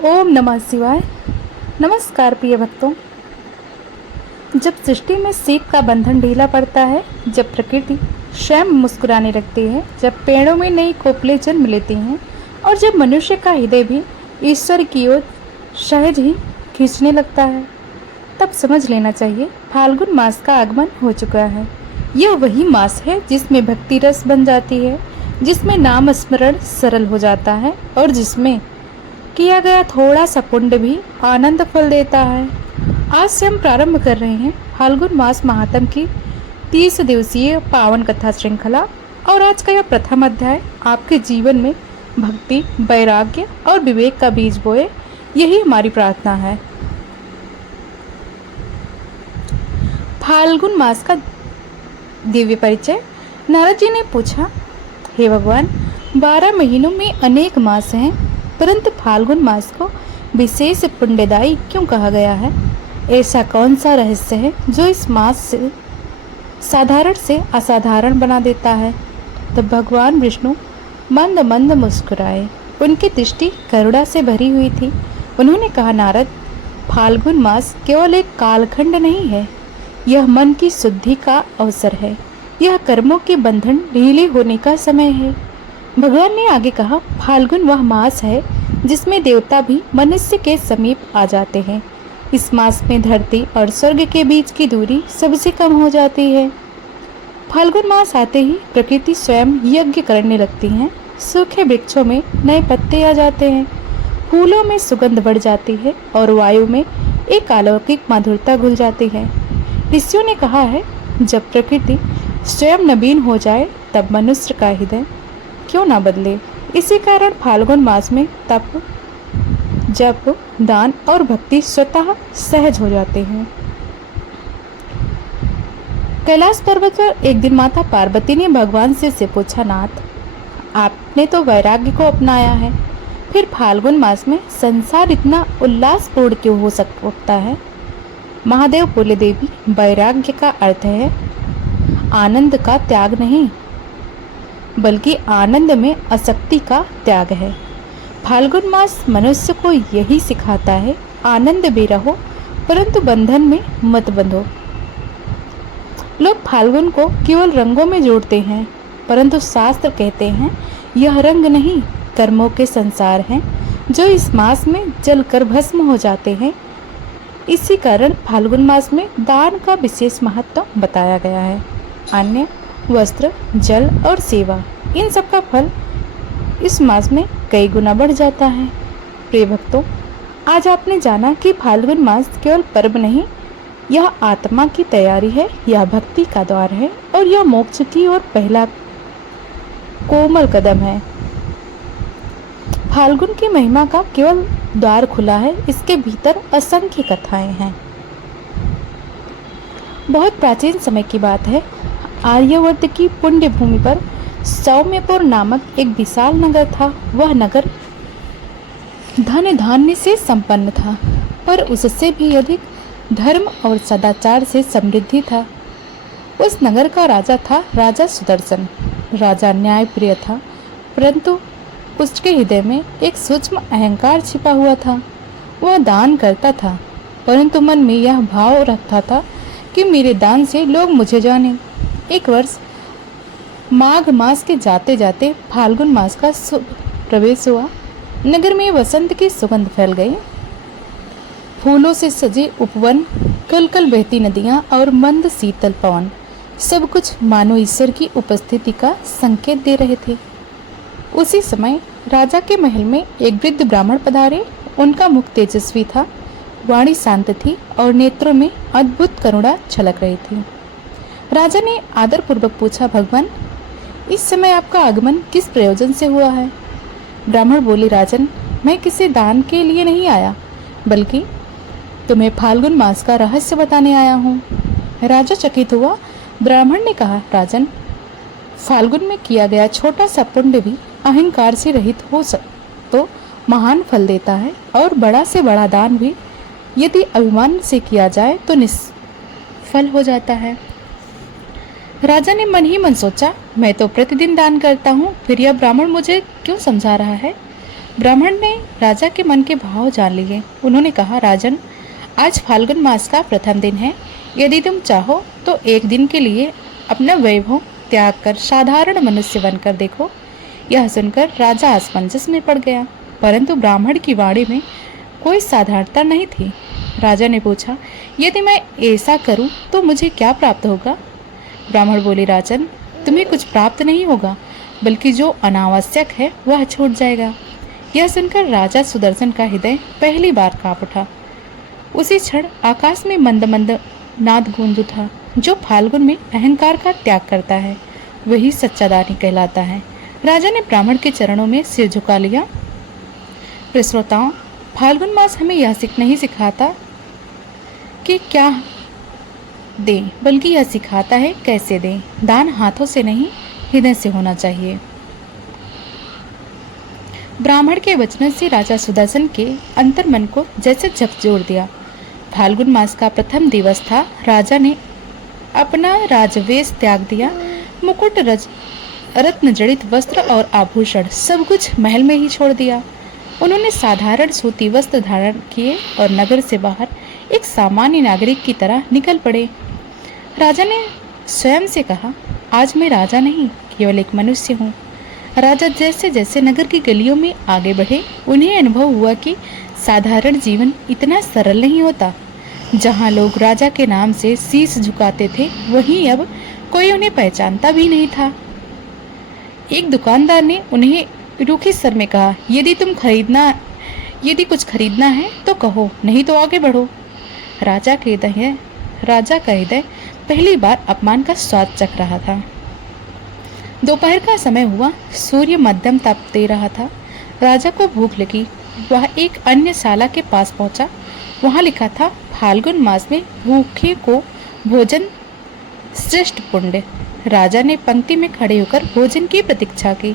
ओम नमः शिवाय। नमस्कार प्रिय भक्तों। जब सृष्टि में सीप का बंधन ढीला पड़ता है, जब प्रकृति स्वयं मुस्कुराने लगती है, जब पेड़ों में नई कोपलें जन्म लेती हैं और जब मनुष्य का हृदय भी ईश्वर की ओर सहज ही खींचने लगता है, तब समझ लेना चाहिए फाल्गुन मास का आगमन हो चुका है। यह वही मास है जिसमें भक्ति रस बन जाती है, जिसमें नाम स्मरण सरल हो जाता है और जिसमें किया गया थोड़ा सा पुण्य भी आनंद फल देता है। आज से हम प्रारंभ कर रहे हैं फाल्गुन मास महात्म की 30 दिवसीय पावन कथा श्रृंखला और आज का यह प्रथम अध्याय आपके जीवन में भक्ति, वैराग्य और विवेक का बीज बोए, यही हमारी प्रार्थना है। फाल्गुन मास का दिव्य परिचय। नारद जी ने पूछा, हे भगवान, 12 महीनों में अनेक मास हैं, परंतु फाल्गुन मास को विशेष पुण्यदायी क्यों कहा गया है? ऐसा कौन सा रहस्य है जो इस मास से साधारण से असाधारण बना देता है? तब भगवान विष्णु मंद मंद मुस्कुराए। उनकी दृष्टि करुणा से भरी हुई थी। उन्होंने कहा, नारद, फाल्गुन मास केवल एक कालखंड नहीं है, यह मन की शुद्धि का अवसर है। यह कर्मों के बंधन ढीले होने का समय है। भगवान ने आगे कहा, फाल्गुन वह मास है जिसमें देवता भी मनुष्य के समीप आ जाते हैं। इस मास में धरती और स्वर्ग के बीच की दूरी सबसे कम हो जाती है। फाल्गुन मास आते ही प्रकृति स्वयं यज्ञ करने लगती है। सूखे वृक्षों में नए पत्ते आ जाते हैं, फूलों में सुगंध बढ़ जाती है और वायु में एक अलौकिक माधुरता घुल जाती है। ऋषियों ने कहा है, जब प्रकृति स्वयं नवीन हो जाए तब मनुष्य का हृदय क्यों ना बदले। इसी कारण फाल्गुन मास में तप, जप, दान और भक्ति स्वतः सहज हो जाते हैं। कैलाश पर्वत पर एक दिन माता पार्वती ने भगवान से पूछा, नाथ, आपने तो वैराग्य को अपनाया है, फिर फाल्गुन मास में संसार इतना उल्लासपूर्ण क्यों हो सकता है? महादेव बोले, देवी, वैराग्य का अर्थ है आनंद का त्याग नहीं, बल्कि आनंद में आसक्ति का त्याग है। फाल्गुन मास मनुष्य को यही सिखाता है, आनंद में रहो परंतु बंधन में मत बंधो। लोग फाल्गुन को केवल रंगों में जोड़ते हैं, परंतु शास्त्र कहते हैं यह रंग नहीं, कर्मों के संसार हैं जो इस मास में जलकर भस्म हो जाते हैं। इसी कारण फाल्गुन मास में दान का विशेष महत्व बताया गया है। अन्य, वस्त्र, जल और सेवा, इन सब का फल इस मास में कई गुना बढ़ जाता है। प्रिय भक्तों, आज आपने जाना कि फाल्गुन मास केवल पर्व नहीं, यह आत्मा की तैयारी है, यह भक्ति का द्वार है और यह मोक्ष की ओर पहला कोमल कदम है। फाल्गुन की महिमा का केवल द्वार खुला है, इसके भीतर असंख्य कथाएं हैं। बहुत प्राचीन समय की बात है। आर्यवर्त की पुण्य भूमि पर सौम्यपुर नामक एक विशाल नगर था। वह नगर धन धान्य से संपन्न था, पर उससे भी अधिक धर्म और सदाचार से समृद्धि था। उस नगर का राजा था राजा सुदर्शन। राजा न्यायप्रिय था, परंतु उसके हृदय में एक सूक्ष्म अहंकार छिपा हुआ था। वह दान करता था, परंतु मन में यह भाव रखता था कि मेरे दान से लोग मुझे जाने। एक वर्ष माघ मास के जाते जाते फाल्गुन मास का प्रवेश हुआ। नगर में वसंत की सुगंध फैल गई। फूलों से सजे उपवन, कल कल बहती नदियाँ और मंद शीतल पवन, सब कुछ मानो ईश्वर की उपस्थिति का संकेत दे रहे थे। उसी समय राजा के महल में एक वृद्ध ब्राह्मण पधारे। उनका मुख तेजस्वी था, वाणी शांत थी और नेत्रों में अद्भुत करुणा छलक रही थी। राजा ने आदरपूर्वक पूछा, भगवान, इस समय आपका आगमन किस प्रयोजन से हुआ है? ब्राह्मण बोले, राजन, मैं किसी दान के लिए नहीं आया, बल्कि तुम्हें फाल्गुन मास का रहस्य बताने आया हूँ। राजा चकित हुआ। ब्राह्मण ने कहा, राजन, फाल्गुन में किया गया छोटा सा पुण्य भी अहंकार से रहित हो तो महान फल देता है, और बड़ा से बड़ा दान भी यदि अभिमान से किया जाए तो निष्फल हो जाता है। राजा ने मन ही मन सोचा, मैं तो प्रतिदिन दान करता हूँ, फिर यह ब्राह्मण मुझे क्यों समझा रहा है? ब्राह्मण ने राजा के मन के भाव जान लिए। उन्होंने कहा, राजन, आज फाल्गुन मास का प्रथम दिन है। यदि तुम चाहो तो एक दिन के लिए अपना वैभव त्याग कर साधारण मनुष्य बनकर देखो। यह सुनकर राजा असमंजस में पड़ गया, परंतु ब्राह्मण की वाणी में कोई साधारणता नहीं थी। राजा ने पूछा, यदि मैं ऐसा करूं तो मुझे क्या प्राप्त होगा? ब्राह्मण बोले, राजन, तुम्हें कुछ प्राप्त नहीं होगा, बल्कि जो अनावश्यक है वह छूट जाएगा। यह सुनकर राजा सुदर्शन का हृदय पहली बार कांप उठा। उसी क्षण आकाश में मंद मंद नाद गूंज उठा। जो फाल्गुन में अहंकार का त्याग करता है वही सच्चा दानी कहलाता है। राजा ने ब्राह्मण के चरणों में सिर झुका लिया। प्रिय श्रोताओं, फाल्गुन मास हमें यह नहीं सिखाता कि क्या दें, बल्कि यह सिखाता है कैसे दें। दान हाथों से नहीं, हृदय से होना चाहिए। ब्राह्मण के वचन से राजा सुदर्शन के अंतर्मन को जैसे झकझोर दिया। फाल्गुन मास का प्रथम दिवस था। राजा ने अपना राजवेश त्याग दिया। मुकुट, रत्न जड़ित वस्त्र और आभूषण सब कुछ महल में ही छोड़ दिया। उन्होंने साधारण सूती वस्त्र धारण किए और नगर से बाहर एक सामान्य नागरिक की तरह निकल पड़े। राजा ने स्वयं से कहा, आज मैं राजा नहीं, केवल एक मनुष्य हूँ। राजा जैसे जैसे नगर की गलियों में आगे बढ़े, उन्हें अनुभव हुआ कि साधारण जीवन इतना सरल नहीं होता। जहाँ लोग राजा के नाम से शीश झुकाते थे, वहीं अब कोई उन्हें पहचानता भी नहीं था। एक दुकानदार ने उन्हें रूखे स्वर में कहा, यदि कुछ खरीदना है तो कहो, नहीं तो आगे बढ़ो। राजा का हृदय पहली बार अपमान का स्वाद चख रहा था। दोपहर का समय हुआ। सूर्य मध्यम तप दे रहा था। राजा को भूख लगी। वह एक अन्य शाला के पास पहुंचा। वहां लिखा था, फाल्गुन मास में भूखे को भोजन श्रेष्ठ पुण्य। राजा ने पंक्ति में खड़े होकर भोजन की प्रतीक्षा की।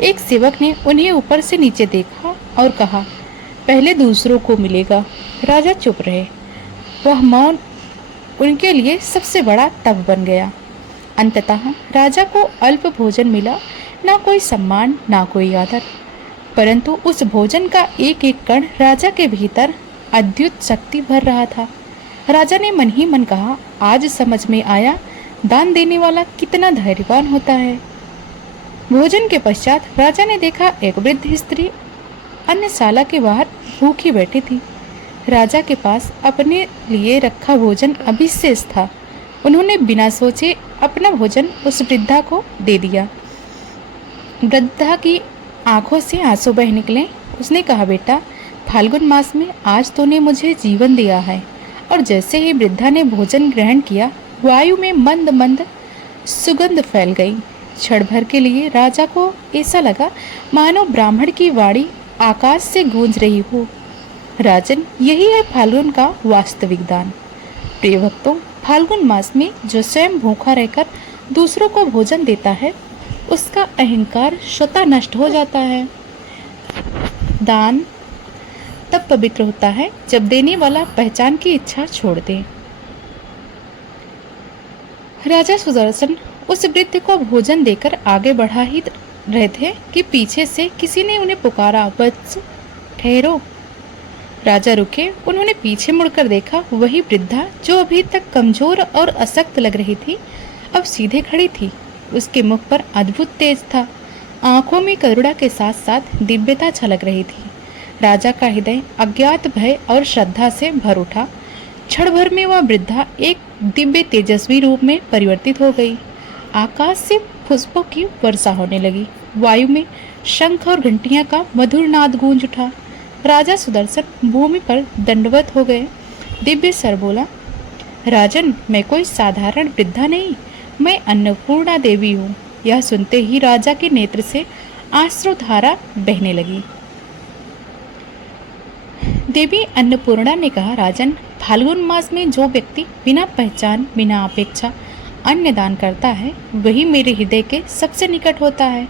एक सेवक ने उन्हें ऊपर से नीचे देखा और कहा, पहले दूसरों को मिलेगा। राजा चुप रहे। वह मौन उनके लिए सबसे बड़ा तप बन गया। अंततः राजा को अल्प भोजन मिला, ना कोई सम्मान, ना कोई आदर, परंतु उस भोजन का एक एक कण राजा के भीतर अद्भुत शक्ति भर रहा था। राजा ने मन ही मन कहा, आज समझ में आया दान देने वाला कितना धैर्यवान होता है। भोजन के पश्चात राजा ने देखा, एक वृद्ध स्त्री अन्य शाला के बाहर भूखी बैठी थी। राजा के पास अपने लिए रखा भोजन अभी शेष था। उन्होंने बिना सोचे अपना भोजन उस वृद्धा को दे दिया। वृद्धा की आंखों से आंसू बह निकले। उसने कहा, बेटा, फाल्गुन मास में आज तूने मुझे जीवन दिया है। और जैसे ही वृद्धा ने भोजन ग्रहण किया, वायु में मंद मंद सुगंध फैल गई। क्षण भर के लिए राजा को ऐसा लगा मानो ब्राह्मण की वाणी आकाश से गूंज रही हो। राजन, यही है फाल्गुन का वास्तविक दान। प्रिय भक्तों, फाल्गुन मास में जो स्वयं भूखा रहकर दूसरों को भोजन देता है, उसका अहंकार स्वतः नष्ट हो जाता है। दान तब पवित्र होता है जब देने वाला पहचान की इच्छा छोड़ दे। राजा सुदर्शन उस वृद्ध को भोजन देकर आगे बढ़ा ही रहे थे कि पीछे से किसी ने उन्हें पुकारा, वत्स, ठहरो। राजा रुके। उन्होंने पीछे मुड़कर देखा। वही वृद्धा जो अभी तक कमजोर और अशक्त लग रही थी, अब सीधे खड़ी थी। उसके मुख पर अद्भुत तेज था। आंखों में करुणा के साथ साथ दिव्यता छलक रही थी। राजा का हृदय अज्ञात भय और श्रद्धा से भर उठा। क्षण भर में वह वृद्धा एक दिव्य तेजस्वी रूप में परिवर्तित हो गई। आकाश से पुष्पों की वर्षा होने लगी। वायु में शंख और घंटियां का मधुर नाद गूंज उठा। राजा सुदर्शन भूमि पर दंडवत हो गए। दिव्य सर बोला, राजन, मैं कोई साधारण वृद्धा नहीं, मैं अन्नपूर्णा देवी हूँ। यह सुनते ही राजा के नेत्र से आश्रुधारा बहने लगी। देवी अन्नपूर्णा ने कहा, राजन, फाल्गुन मास में जो व्यक्ति बिना पहचान, बिना अपेक्षा अन्न दान करता है, वही मेरे हृदय के सबसे निकट होता है।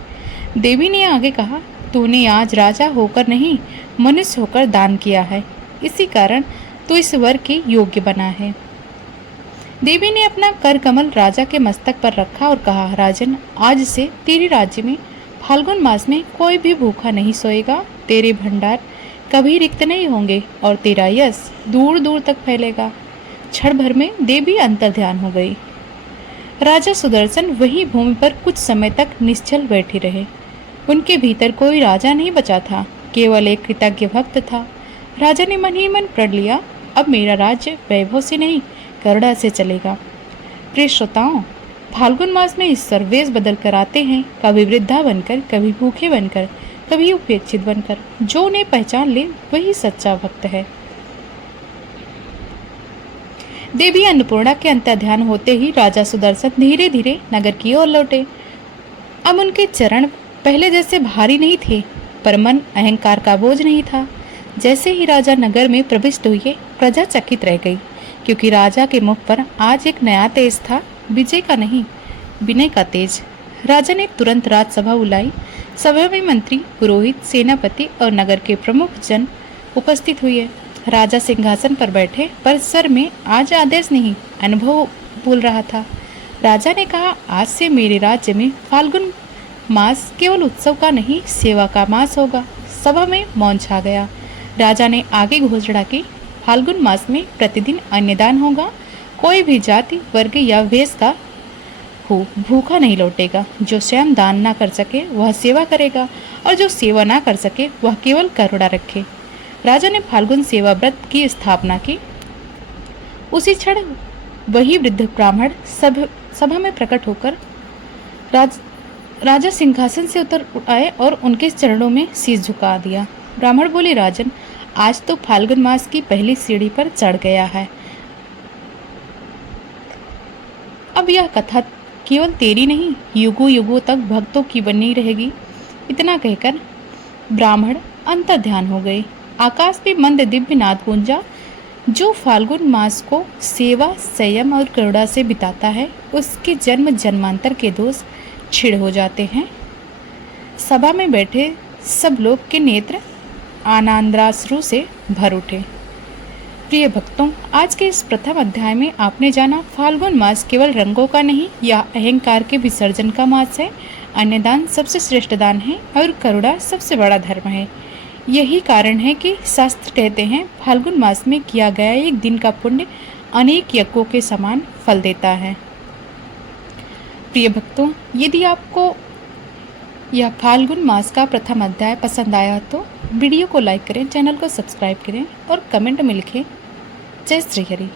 देवी ने आगे कहा, तूने आज राजा होकर नहीं, मनुष्य होकर दान किया है। इसी कारण तू इस वर के योग्य बना है। देवी ने अपना कर कमल राजा के मस्तक पर रखा और कहा, राजन, आज से तेरे राज्य में फाल्गुन मास में कोई भी भूखा नहीं सोएगा तेरे भंडार कभी रिक्त नहीं होंगे और तेरा यश दूर दूर तक फैलेगा। क्षण भर में देवी अंतर्ध्यान हो गई। राजा सुदर्शन वही भूमि पर कुछ समय तक निश्चल बैठे रहे। उनके भीतर कोई राजा नहीं बचा था, केवल एक कृतज्ञ भक्त था। राजा ने मन ही मन प्रण लिया, अब मेरा राज्य वैभव से नहीं करुणा से चलेगा। प्रिय श्रोताओं, फाल्गुन मास में ईश्वर वेश बदल कर आते हैं, कभी वृद्धा बनकर, कभी भूखे बनकर, कभी उपेक्षित बनकर। जो उन्हें पहचान ले वही सच्चा भक्त है। देवी अन्नपूर्णा के अंतर्ध्यान होते ही राजा सुदर्शन धीरे धीरे नगर की ओर लौटे। अब उनके चरण पहले जैसे भारी नहीं थे, पर मन अहंकार का बोझ नहीं था। जैसे ही राजा नगर में प्रविष्ट हुए, प्रजा चकित रह गई, क्योंकि राजा के मुख पर आज एक नया तेज था, विजय का नहीं, विनय का तेज। राजा ने तुरंत राजसभा बुलाई। सभा में मंत्री, पुरोहित, सेनापति और नगर के प्रमुख जन उपस्थित हुए। राजा सिंहासन पर बैठे, पर सर में आज आदेश नहीं, अनुभव बोल रहा था। राजा ने कहा, आज से मेरे राज्य में फाल्गुन मास केवल उत्सव का नहीं, सेवा का मास होगा। सभा में मौन छा गया। राजा ने आगे घोषणा की, फाल्गुन मास में प्रतिदिन अन्नदान होगा। कोई भी जाति, वर्ग या वेश का हो भूखा नहीं लौटेगा। जो स्वयं दान ना कर सके वह सेवा करेगा, और जो सेवा ना कर सके वह केवल करुणा रखे। राजा ने फाल्गुन सेवा व्रत की स्थापना की। उसी क्षण वही वृद्ध ब्राह्मण सभा में प्रकट होकर राजा सिंहासन से उतर आए और उनके चरणों में शीश झुका दिया। ब्राह्मण बोले, राजन, आज तो फाल्गुन मास की पहली सीढ़ी पर चढ़ गया है। अब यह कथा केवल तेरी नहीं, युगों युगों तक भक्तों की बनी रहेगी। इतना कहकर ब्राह्मण अंतर्ध्यान हो गए। आकाश में मंद दिव्य नाद गूंजा। जो फाल्गुन मास को सेवा, संयम और करुणा से बिताता है, उसके जन्म जन्मांतर के दोष छिड़ हो जाते हैं। सभा में बैठे सब लोग के नेत्र आनंदाश्रु से भर उठे। प्रिय भक्तों, आज के इस प्रथम अध्याय में आपने जाना, फाल्गुन मास केवल रंगों का नहीं या अहंकार के विसर्जन का मास है। अन्नदान सबसे श्रेष्ठ दान है और करुणा सबसे बड़ा धर्म है। यही कारण है कि शास्त्र कहते हैं, फाल्गुन मास में किया गया एक दिन का पुण्य अनेक यज्ञों के समान फल देता है। प्रिय भक्तों, यदि आपको यह फाल्गुन मास का प्रथम अध्याय पसंद आया तो वीडियो को लाइक करें, चैनल को सब्सक्राइब करें और कमेंट में लिखें, जय श्री हरि।